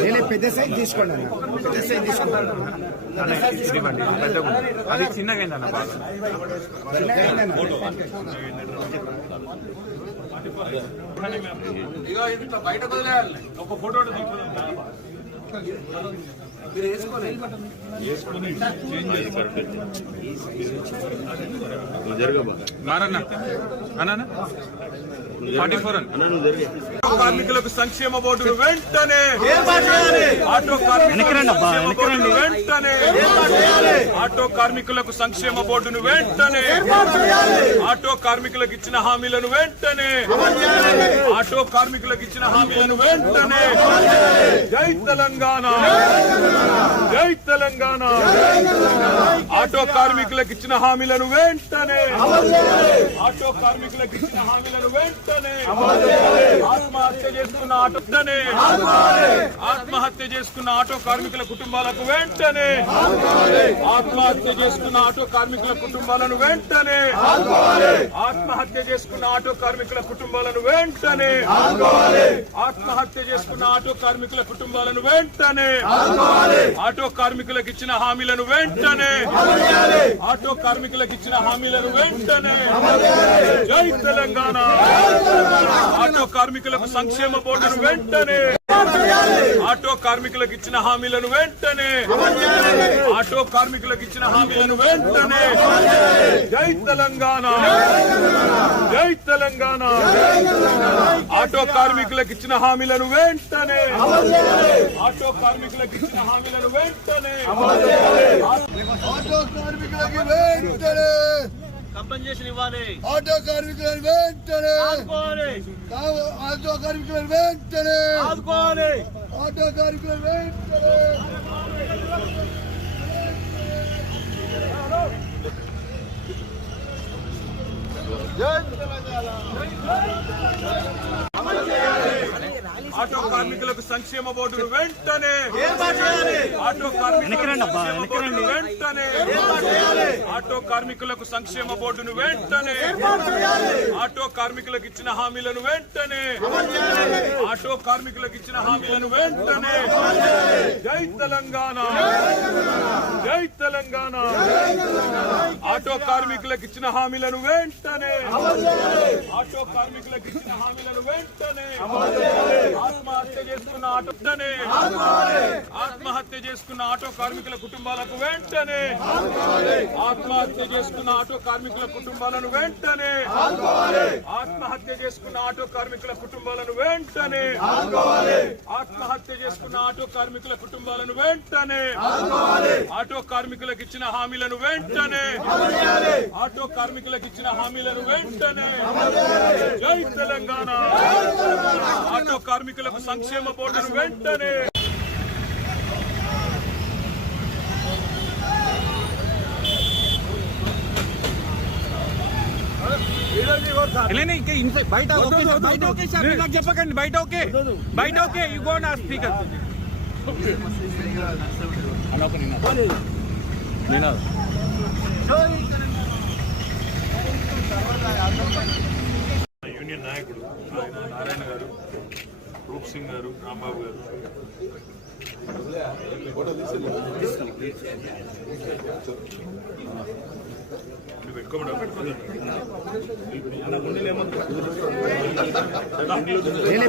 నేనే పెద్ద సైజ్ తీసుకోండి అన్న. పెద్ద సైజ్ తీసుకోండి పెద్దగా అది చిన్నగా అయిందన్న బాగా. చిన్నగా ఇట్లా వదిలేయాలి. ఒక ఫోటో మీరు వేసుకోలేదు కార్మికులకు సంక్షేమ బోర్డును వెంటనే. ఆటో కార్మికులకు బోర్డును వెంటనే. ఆటో కార్మికులకు సంక్షేమ బోర్డును వెంటనే. ఆటో కార్మికులకు ఇచ్చిన హామీలను వెంటనే. ఆటో కార్మికులకు ఇచ్చిన హామీలను వెంటనే. జై తెలంగాణ. జై తెలంగాణ. ఆటో కార్మికులకు ఇచ్చిన హామీలను వెంటనే. ఆటో కార్మికులకు ఇచ్చిన హామీలను వెంటనే. ఆత్మహత్య చేసుకున్న ఆటోనే ఆత్మహత్య చేసుకున్న ఆటో కార్మికుల కుటుంబాలకు వెంటనే. ఆత్మహత్య చేసుకున్న ఆటో కార్మికుల కుటుంబాలను వెంటనే. ఆత్మహత్య చేసుకున్న ఆటో కార్మికుల కుటుంబాలను వెంటనే. ఆత్మహత్య చేసుకున్న ఆటో కార్మికుల కుటుంబాలను వెంటనే. ఆటో కార్మికులకు ఇచ్చిన హామీలను వెంటనే ఆటో కార్మికులకు ఇచ్చిన హామీలను వెంటనే జై తెలంగాణ. ఆటో కార్మికులకు సంక్షేమ బోర్డును వెంటనే ఆటో కార్మికులకు ఇచ్చిన హామీలను వెంటనే! ఆటో కార్మికులకు ఇచ్చిన హామీలను వెంటనే! జై తెలంగాణ! జై తెలంగాణ! ఆటో కార్మికులకు ఇచ్చిన హామీలను వెంటనే! ఆటో కార్మికులకు ఇచ్చిన హామీలను వెంటనే! ఆటో కార్మికులకి వెంటనే! కంపెన్సేషన్ ఇవ్వాలి. ఆటో కార్మికులను వెంటనే ఆదుకోవాలి కావ- ఆటో కార్మికులను వెంటనే ఆదుకోవాలి ఆటో కార్మికులను వెంటనే ఆటో కార్మికులకు సంక్షేమ బోర్డును వెంటనే ఆటో కార్మికులకు వెంటనే ఆటో కార్మికులకు సంక్షేమ బోర్డును వెంటనే ఆటో కార్మికులకు ఇచ్చిన హామీలను వెంటనే ఆటో కార్మికులకు ఇచ్చిన హామీలను వెంటనే జై తెలంగాణ. జై తెలంగాణ. ఆటో కార్మికులకు ఇచ్చిన హామీలను వెంటనే ఆటో కార్మికులకు ఇచ్చిన హామీలను వెంటనే ఆత్మహత్య చేసుకున్న ఆటోనే ఆత్మహత్య చేసుకున్న ఆటో కార్మికుల కుటుంబాలకు వెంటనే ఆత్మహత్య చేసుకున్న ఆటో కార్మికుల కుటుంబాలను వెంటనే ఆత్మహత్య చేసుకున్న ఆటో కార్మికుల కుటుంబాలను వెంటనే ఆత్మహత్య చేసుకున్న ఆటో కార్మికుల కుటుంబాలను వెంటనే ఆటో కార్మికులకు ఇచ్చిన హామీలను వెంటనే ఆటో కార్మికులకు ఇచ్చిన హామీలను వెంటనే జై తెలంగాణ. ఆటో కార్మికులకు సంక్షేమ బోర్డును వెంటనే. బయట బయట ఓకే సార్ చెప్పకండి బయట ఓకే. బయట ఓకే యు గో నా స్పీకర్ నేను యూనియన్ నాయకుడు ఆయన నారాయణ గారు రూప్ సింగ్ గారు రాంబాబు గారు. నేనే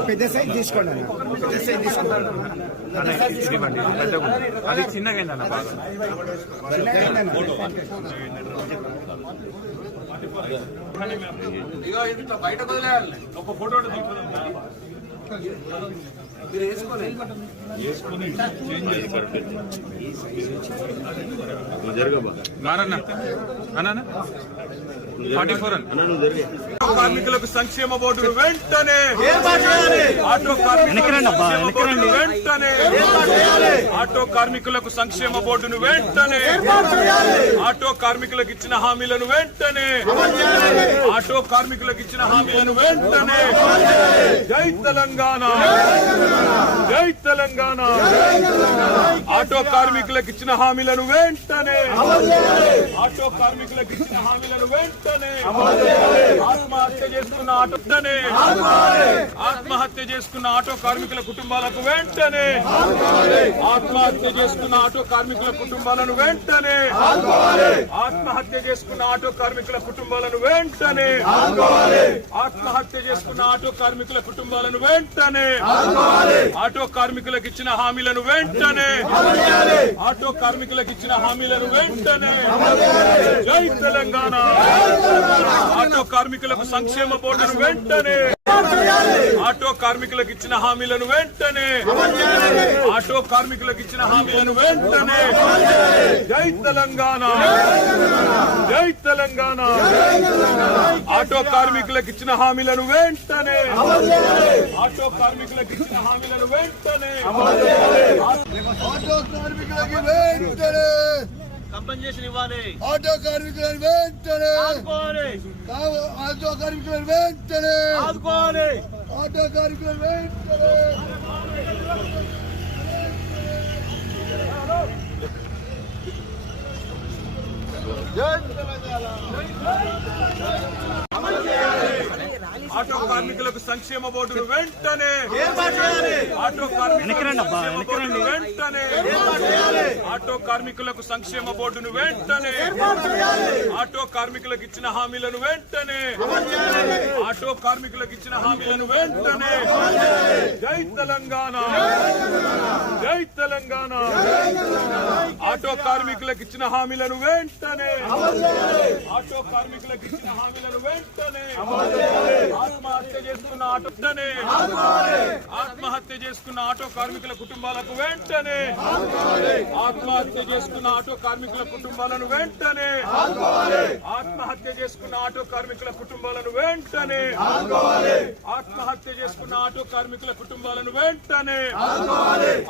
పెద్ద సైజ్ తీసుకోండి అన్న. పెద్ద సైజ్ తీసుకోండి. అది చిన్నగా ఇట్లా బయటకు వదిలేయాలి. ఒక ఫోటో మీరు వేసుకోలేదు కార్మికులకు సంక్షేమ బోర్డును వెంటనే. ఆటో కార్మికులకు వెంటనే. ఆటో కార్మికులకు సంక్షేమ బోర్డును వెంటనే. ఆటో కార్మికులకు ఇచ్చిన హామీలను వెంటనే. ఆటో కార్మికులకు ఇచ్చిన హామీలను వెంటనే. జై తెలంగాణ. జై తెలంగాణ. ఆటో కార్మికులకు ఇచ్చిన హామీలను వెంటనే. ఆటో కార్మికులకు ఇచ్చిన హామీలను వెంటనే. ఆత్మహత్య చేసుకున్న వెంటనే. ఆత్మహత్య చేసుకున్న ఆటో కార్మికుల కుటుంబాలకు వెంటనే. ఆత్మహత్య చేసుకున్న ఆటో కార్మికుల కుటుంబాలను వెంటనే. ఆత్మహత్య చేసుకున్న ఆటో కార్మికుల కుటుంబాలను వెంటనే. ఆత్మహత్య చేసుకున్న ఆటో కార్మికుల కుటుంబాలను వెంటనే. ఆటో కార్మికులకు ఇచ్చిన హామీలను వెంటనే ఆటో కార్మికులకు ఇచ్చిన హామీలను వెంటనే జై తెలంగాణ. ఆటో కార్మికులకు సంక్షేమ బోర్డును వెంటనే ఆటో కార్మికులకు ఇచ్చిన హామీలను వెంటనే. ఆటో కార్మికులకు ఇచ్చిన హామీలను వెంటనే. జై తెలంగాణ. జై తెలంగాణ. ఆటో కార్మికులకు ఇచ్చిన హామీలను వెంటనే. ఆటో కార్మికులకు ఇచ్చిన హామీలను వెంటనే. ఆటో కార్మికులకి వెంటనే. కంపెన్సేషన్ ఇవ్వాలి. ఆటో కార్మికులను వెంటనే. ఆటో కార్మికులను వెంటనే. ఆదుకోవాలి. ఆటో కార్మికులను వెంటనే. ఆటో కార్మికులకు సంక్షేమ బోర్డును వెంటనే ఆటో కార్మికులకు వెంటనే ఆటో కార్మికులకు సంక్షేమ బోర్డును వెంటనే ఆటో కార్మికులకు ఇచ్చిన హామీలను వెంటనే ఆటో కార్మికులకు ఇచ్చిన హామీలను వెంటనే జై తెలంగాణ. జై తెలంగాణ. ఆటో కార్మికులకు ఇచ్చిన హామీలను వెంటనే ఆటో కార్మికులకు ఇచ్చిన హామీలను వెంటనే ఆత్మహత్య చేసుకున్న ఆటోనే ఆత్మహత్య చేసుకున్న ఆటో కార్మికుల కుటుంబాలకు వెంటనే. ఆత్మహత్య చేసుకున్న ఆటో కార్మికుల కుటుంబాలను వెంటనే. ఆత్మహత్య చేసుకున్న ఆటో కార్మికుల కుటుంబాలను వెంటనే. ఆత్మహత్య చేసుకున్న ఆటో కార్మికుల కుటుంబాలను వెంటనే.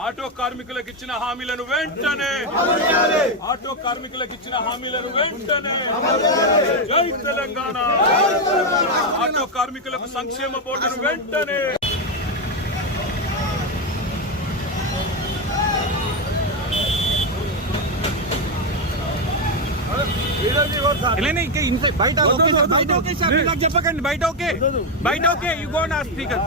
ఆటో కార్మికులకు ఇచ్చిన హామీలను వెంటనే. ఆటో కార్మికులకు ఇచ్చిన హామీలను వెంటనే. జై తెలంగాణ! ఆటో కార్మికులకు సంక్షేమ బోర్డును వెంటనే బయట బయట ఓకే సార్ నాకు చెప్పకండి బయట ఓకే బయట ఓకే యు గో నా స్పీకర్